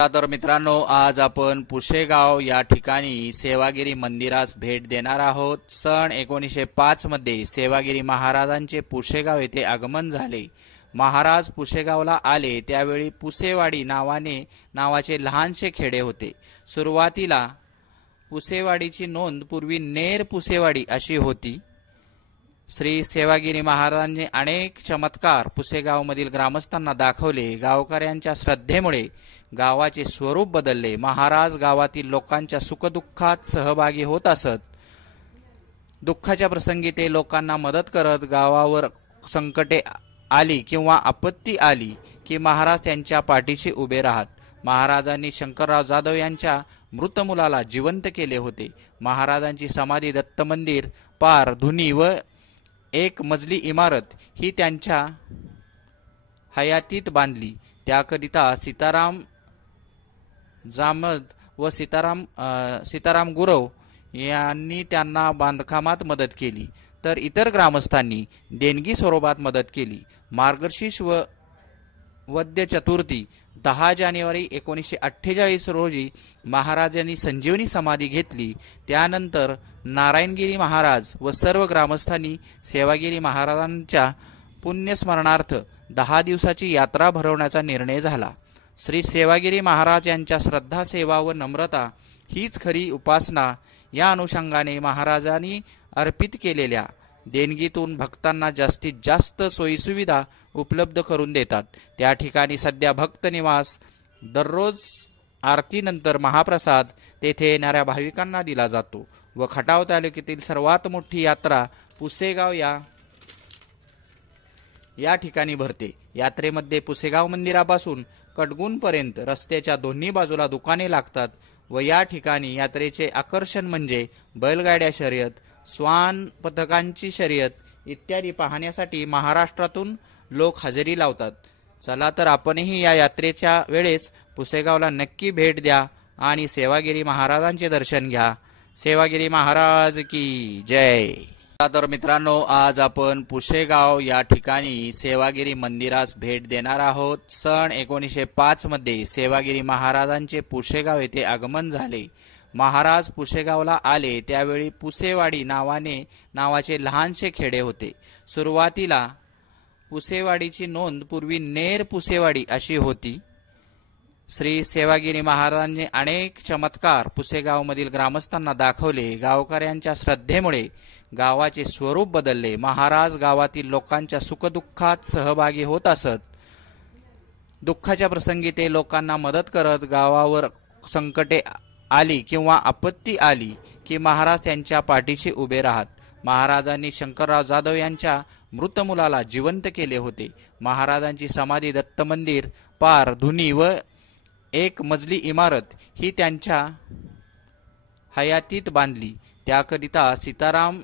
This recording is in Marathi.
तर मित्रांनो, आज आपण पुशेगाव या ठिकाणी सेवागिरी मंदिरास भेट देणार आहोत। सन 1905 मध्ये सेवागिरी महाराजांचे पुशेगाव येथे आगमन झाले। महाराज पुशेगावला आले त्यावेळी पुसेवाडी नावाचे लहानसे खेडे होते। सुरुवातीला पुसेवाडीची नोंद पूर्वी नेर पुसेवाडी अशी होती। श्री सेवागिरी महाराजांनी अनेक चमत्कार पुसेगावमधील ग्रामस्थांना दाखवले। गावकऱ्यांच्या श्रद्धेमुळे गावाचे स्वरूप बदलले। महाराज गावातील लोकांच्या सुखदुःखात सहभागी होत असत। दुःखाच्या प्रसंगी ते लोकांना मदत करत। गावावर संकटे आली किंवा आपत्ती आली की महाराज त्यांच्या पाठीशी उभे राहत। महाराजांनी शंकरराव जाधव यांच्या मृत मुलाला जिवंत केले होते। महाराजांची समाधी दत्त मंदिर पार धुनी व एक मजली इमारत ही त्यांच्या हयातीत बांधली। त्याकरिता सीताराम जामद व सीताराम गुरव यांनी त्यांना बांधकामात मदत केली, तर इतर ग्रामस्थांनी देणगी स्वरूपात मदत केली। मार्गशीर्ष व वद्य चतुर्थी 10 जानेवारी 1948 रोजी महाराजांनी संजीवनी समाधी घेतली। त्यानंतर नारायणगिरी महाराज व सर्व ग्रामस्थांनी सेवागिरी महाराजांच्या पुण्यस्मरणार्थ 10 दिवसाची यात्रा भरवण्याचा निर्णय झाला। श्री सेवागिरी महाराज यांच्या श्रद्धा, सेवा व नम्रता हीच खरी उपासना। या अनुषंगाने महाराजांनी अर्पित केलेल्या देणगीतून भक्तांना जास्तीत जास्त सोयीसुविधा उपलब्ध करून देतात। त्या ठिकाणी सध्या भक्त निवास, दररोज आरतीनंतर महाप्रसाद तेथे येणाऱ्या भाविकांना दिला जातो व खटाव तालुक्यातील सर्वात मोठी यात्रा पुसेगाव या ठिकाणी भरते। यात्रेमध्ये पुसेगाव मंदिरापासून कडगुणपर्यंत रस्त्याच्या दोन्ही बाजूला दुकाने लागतात व या ठिकाणी यात्रेचे आकर्षण म्हणजे बैलगाड्या शर्यत, श्वान पथकांची शर्यत इत्यादी पाहण्यासाठी महाराष्ट्रातून लोक हजेरी लावतात। चला तर आपणही या यात्रेच्या वेळेस पुसेगावला नक्की भेट द्या आणि सेवागिरी महाराजांचे दर्शन घ्या। सेवागिरी महाराज की जय। तर मित्रांनो, आज आपण पुशेगाव या ठिकाणी सेवागिरी मंदिरास भेट देणार आहोत। सन 1905 मध्ये सेवागिरी महाराजांचे पुशेगाव येथे आगमन झाले। महाराज पुशेगावला आले त्यावेळी पुसेवाडी नावाचे लहानसे खेडे होते। सुरुवातीला पुसेवाडीची नोंद पूर्वी नेर पुसेवाडी अशी होती। श्री सेवागिरी महाराजांनी अनेक चमत्कार पुसेगावमधील ग्रामस्थांना दाखवले। गावकऱ्यांच्या श्रद्धेमुळे गावाचे स्वरूप बदलले। महाराज गावातील लोकांच्या सुखदुःखात सहभागी होत असत। दुःखाच्या प्रसंगी ते लोकांना मदत करत। गावावर संकटे आली किंवा आपत्ती आली की महाराज त्यांच्या पाठीशी उभे राहत। महाराजांनी शंकरराव जाधव यांच्या मृत मुलाला जिवंत केले होते। महाराजांची समाधी दत्त मंदिर पार धुनी व एक मजली इमारत ही त्यांच्या हयातीत बांधली। त्याकरिता सीताराम